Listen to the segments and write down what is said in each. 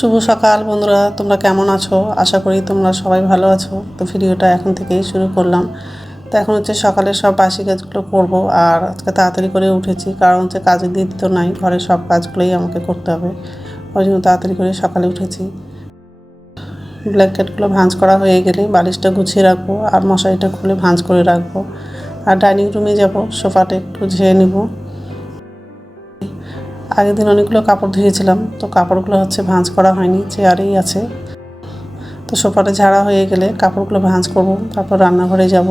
শুভ সকাল বন্ধুরা, তোমরা কেমন আছো? আশা করি তোমরা সবাই ভালো আছো। তো ভিডিওটা এখন থেকেই শুরু করলাম। তো এখন হচ্ছে সকালে সব বাসি কাজগুলো করব আর আজকে তাড়াতাড়ি করে উঠেছি। কারণ হচ্ছে কাজের দিদি তো নাই, ঘরের সব কাজগুলোই আমাকে করতে হবে। ওই জন্য তাড়াতাড়ি করে সকালে উঠেছি। ব্ল্যাঙ্কেটগুলো ভাঁজ করা হয়ে গেলে বালিশটা গুছিয়ে রাখব আর মশারিটা খুলে ভাঁজ করে রাখব। আর ডাইনিং রুমে যাব, সোফাটা একটু ঝেয়ে নেব। আগের দিন অনেকগুলো কাপড় ধুয়েছিলাম, তো কাপড়গুলো হচ্ছে ভাঁজ করা হয়নি, চেয়ারেই আছে। তো সোফাটা ঝাড়া হয়ে গেলে কাপড়গুলো ভাঁজ করব, তারপর রান্নাঘরে যাব।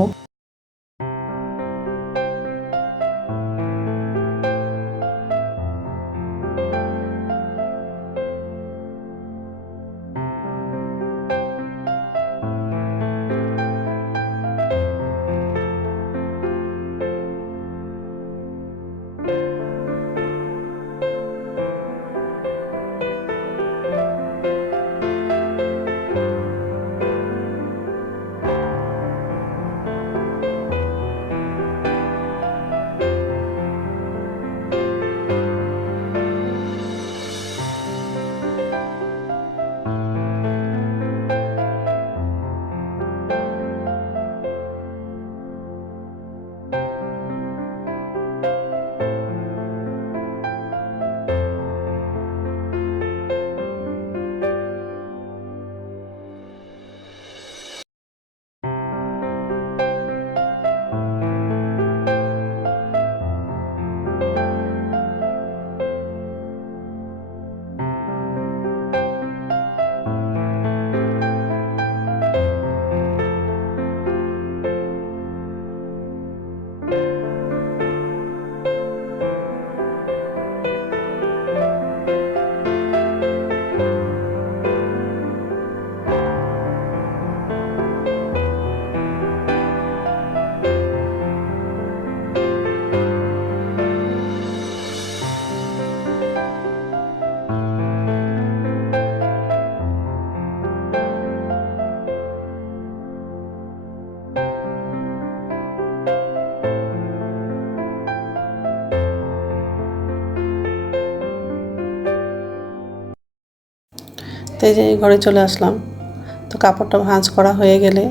তো এই যে ঘরে চলে আসলাম। তো কাপড়টা ভাঁজ করা হয়ে গেলে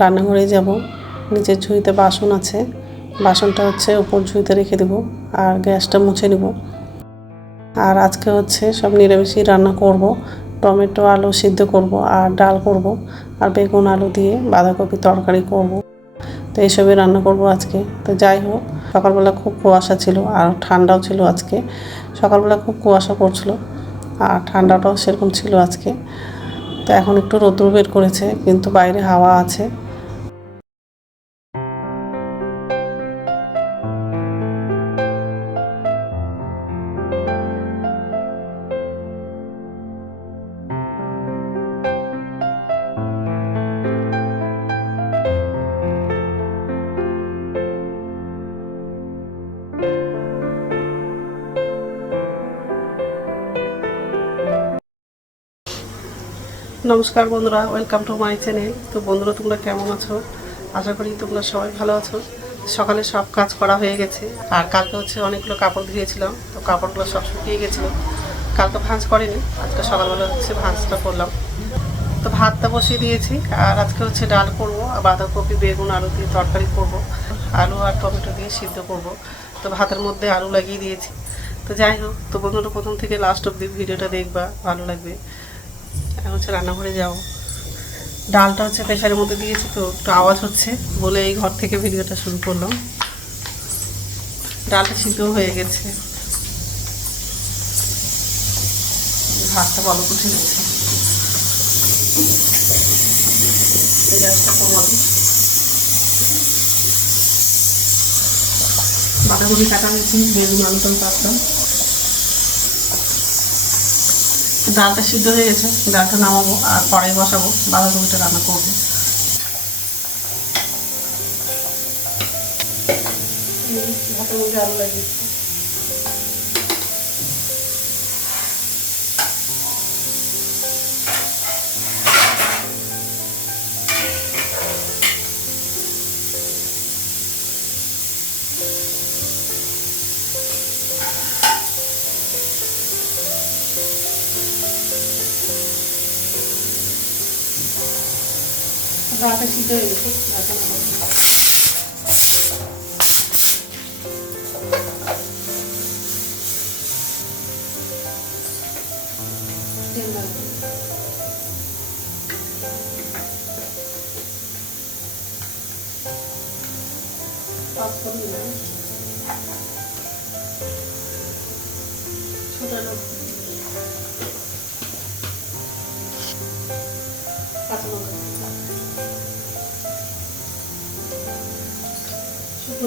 রান্নাঘরে যাব। নিচের ঝুঁইতে বাসন আছে। বাসনটা হচ্ছে উপর ঝুঁইতে রেখে দেবো আর গ্যাসটা মুছে নেব। আর আজকে হচ্ছে সব নিরামিষই রান্না করব। টমেটো আলু সিদ্ধ করব আর ডাল করব আর বেগুন আলু দিয়ে বাঁধাকপি তরকারি করব। তো এইসবই রান্না করব আজকে। তো যাই হোক, সকালবেলা খুব কুয়াশা ছিল আর ঠান্ডাও ছিল আজকে। সকালবেলা খুব কুয়াশা পড়ছিল। আর ঠান্ডাটাও সেরকম ছিল আজকে। তো এখন একটু রোদ্র বের করেছে, কিন্তু বাইরে হাওয়া আছে। নমস্কার বন্ধুরা ওয়েলকাম টু মাই চ্যানেল তো বন্ধুরা, তোমরা কেমন আছো? আশা করি তোমরা সবাই ভালো আছো। সকালে সব কাজ করা হয়ে গেছে। আর কালকে হচ্ছে অনেকগুলো কাপড় ধুয়েছিলাম, তো কাপড়গুলো সব শুকিয়ে গেছিল। কালকে ভাঁজ করিনি, আজকে সকালবেলা হচ্ছে ভাঁজটা করলাম। তো ভাতটা বসিয়ে দিয়েছি, আর আজকে হচ্ছে ডাল করব, আর বাঁধাকপি, বেগুন, আলু দিয়ে তরকারি করব। আলু আর টমেটো দিয়ে সিদ্ধ করব। তো ভাতের মধ্যে আলু লাগিয়ে দিয়েছি। তো যাই হোক, তো বন্ধুরা, প্রথম থেকে লাস্ট অব্দি ভিডিওটা দেখবা, ভালো লাগবে। এখন হচ্ছে রান্নাঘরে যাও। ডালটা হচ্ছে প্রেশারের মধ্যে দিয়েছি তো একটু আওয়াজ হচ্ছে বলে এই ঘর থেকে ভিডিওটা শুরু করলাম। ডালটা সিদ্ধ হয়ে গেছে। ভাতটা বলো উঠে গেছে। বাঁধাকপি কাটা হয়েছে, বেগুন, আলুটাও কাটলাম। ডালটা সিদ্ধ হয়ে গেছে ডালটা নামাবো আর কড়াই বসাবো বাঁধাকপিটা রান্না করব। ভাতের মধ্যে আলু লাগিয়েছি তাড়াতাড়ি সিদ্ধ হয়ে গেছে এখন আবার তেল লাগবে পাঁচফোড়ন দিলাম ছোটো লোক কাঁচা লঙ্কা দিলাম। শুকনো লঙ্কা দিলাম। বেগুন আর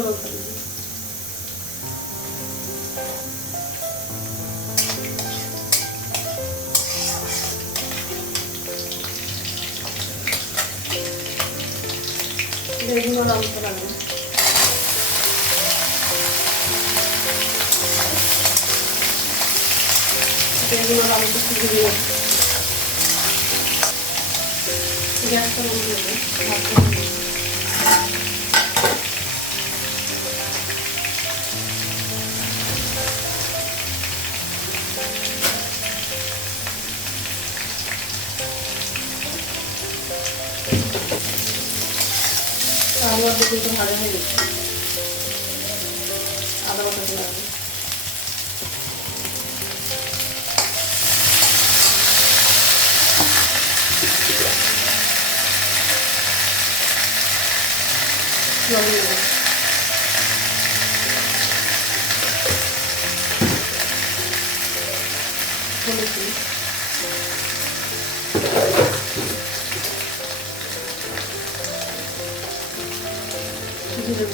আলুটা লাগবে বেগুন বন্ধ করবে আলু আর ভালো হয়ে গেছে আদা বাটা দিয়ে লাগবে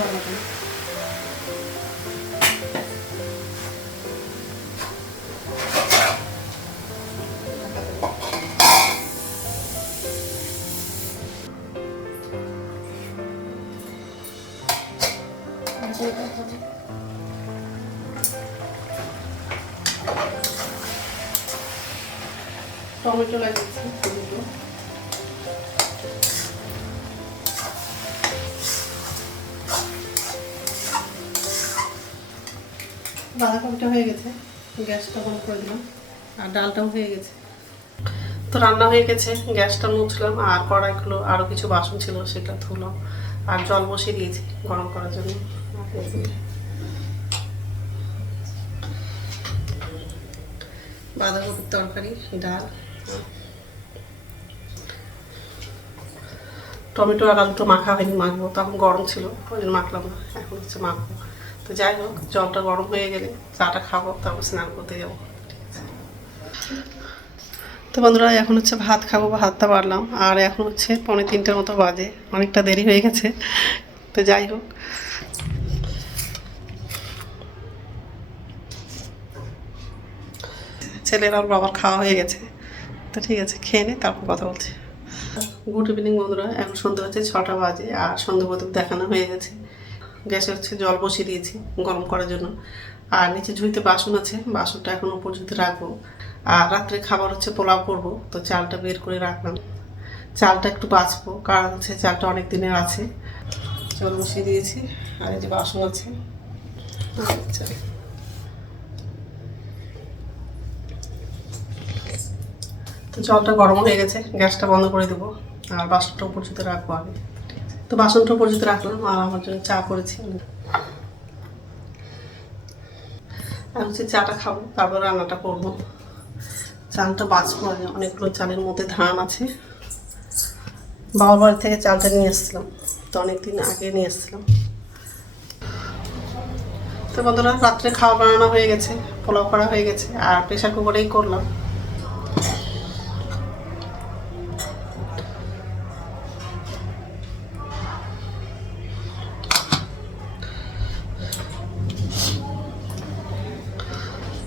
বাঁধাকপিটা সিদ্ধ করে তারপর জল লাগবে টমেটো লাগিয়েছি দুটো বাঁধাকপিটা হয়ে গেছে, গ্যাসটা বন্ধ করে দিলাম, আর ডালটাও হয়ে গেছে। তো রান্না হয়ে গেছে, গ্যাসটা মুছলাম, আর কড়াইগুলো আরও কিছু বাসন ছিল সেটা ধুলাম, আর জল বসিয়ে দিয়েছি গরম করার জন্য। বাঁধাকপির তরকারি, ডাল। টমেটো আর আলু তো মাখা হয়নি, মাখবো, তখন গরম ছিল, ওই জন্য মাখলাম না, এখন হচ্ছে মাখবো। তো যাই হোক, জলটা গরম হয়ে গেলে চাটা খাব, তারপর স্নান করতে যাব। তো বন্ধুরা, এখন হচ্ছে ভাত খাব বা ভাতটা বাড়লাম। আর এখন হচ্ছে পৌনে তিনটের মতো বাজে, অনেকটা দেরি হয়ে গেছে। তো যাই হোক। ছেলের আর বাবার খাওয়া হয়ে গেছে। তো ঠিক আছে, খেয়ে নে, তারপর কথা বলছি। গুড ইভিনিং বন্ধুরা, এখন সন্ধ্যে হচ্ছে ছটা বাজে, আর সন্ধ্যে দেখানো হয়ে গেছে। গ্যাসে হচ্ছে জল বসিয়ে দিয়েছি গরম করার জন্য। আর নিচে ঝুঁইতে বাসন আছে, বাসনটা এখন উপর ঝুঁতে রাখব। আর রাত্রে খাবার হচ্ছে পোলাও করব, তো চালটা বের করে রাখলাম। চালটা একটু বাঁচবো, কারণ হচ্ছে চালটা অনেক দিনের আছে। জল বসিয়ে দিয়েছি, আর এই যে বাসন আছে। তো জলটা গরম হয়ে গেছে, গ্যাসটা বন্ধ করে দেবো। আর বাসনটা উপর রাখব আগে। তো বাসনটা পর্যন্ত রাখলাম, আর আমার জন্য চা করেছি। আমি হচ্ছে চাটা খাব, তারপর রান্নাটা করব। চালটা বাঁচবো অনেকগুলো চালের মধ্যে ধান আছে। বাবার বাড়ি থেকে চালটা নিয়ে এসেছিলাম, তো অনেকদিন আগে নিয়ে এসেছিলাম। তো বন্ধুরা, রাত্রে খাওয়া বানানো হয়ে গেছে, পোলাও করা হয়ে গেছে, আর প্রেশার কুকারেই করলাম।